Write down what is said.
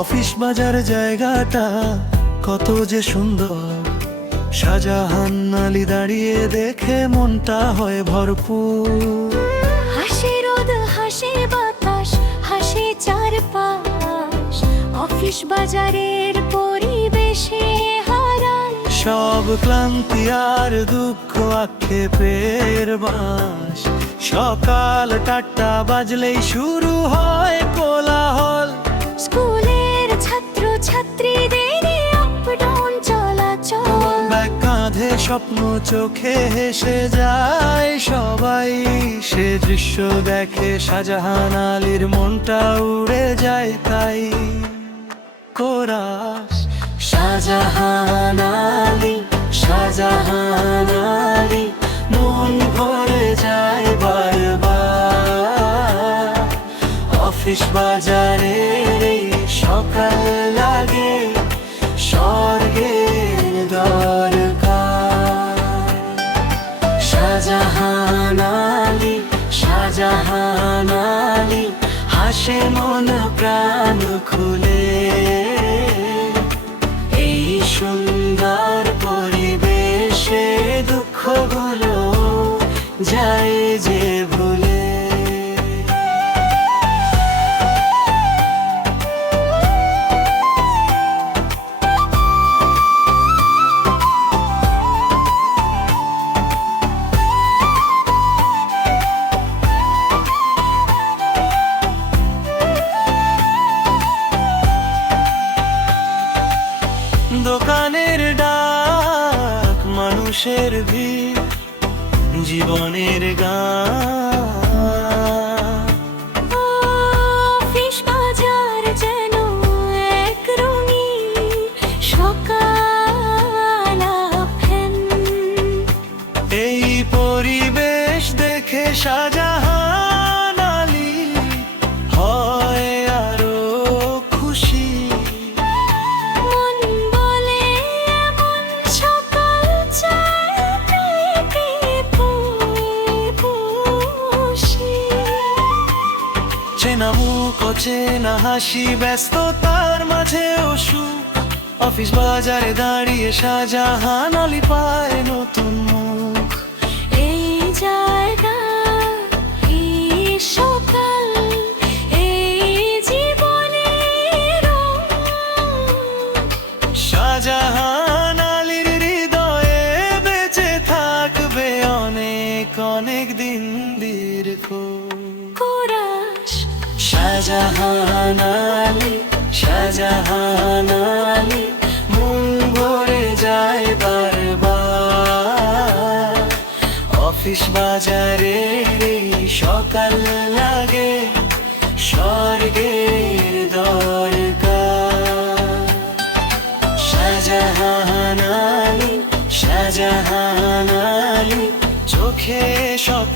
Office বাজার জায়গাটা কত যে সুন্দর, শাহজাহান আলী দাঁড়িয়ে দেখে মনটা হয় ভরপুর। হাসে রোদ, হাসে বাতাস, হাসে চারপাশ, অফিস বাজারের পরিবেশে হারান সব ক্লান্তি আর দুঃখ আক্ষেপের বাস। সকাল 4টা বাজলেই শুরু হয় কোলাহল। স্কুলের ছাত্র ছাত্রীদের আপ ডাউন চলাচল, ব্যাগ কাঁধে স্বপ্ন চোখে হেসে যায় সবাই। সে দৃশ্য দেখে শাহজাহান আলীর মনটা উড়ে যায় তাই। কোরাস শাহজাহান আলী, শাহজাহান আলী, মন ভরে যায় বারবার। অফিস বাজারের এই সকাল লাগে স্বর্গের দরকার। শাহজাহান আলী, শাহজাহান আলী, হাসে মন প্রাণ খুলে। এই সুন্দর পরিবেশে দুঃখগুলো যায় যে ভুলে। দোকানের ডাক, মানুষের ভিড়, জীবনের গান। অফিস বাজার যেন এক রঙিন সকাল আফেন। এই পরিবেশ দেখে শাহজাহান আলী হয় আরো খুশি। মন বলে এমন সকাল চাই পেতে খুশি। চেনা মুখ ও চেনা হাসি, ব্যস্ততার মাঝেও সুখ। অফিস বাজারে দাঁড়িয়ে শাহজাহান আলী পায় নতুন মুখ। এই জায়গা, এই সকাল, এই জীবনের শাহজাহান আলীর হৃদয়ে বেঁচে থাকবে অনেক অনেক দিন দীর্ঘ। কোরাস শাহজাহান আলী, শাহজাহান আলী, মন ভরে যায় বারবার। অফিস বাজারের এই সকাল লাগে স্বর্গের দরকার। শাহজাহান আলী, শাহজাহান আলী, চোখে স্বপ্ন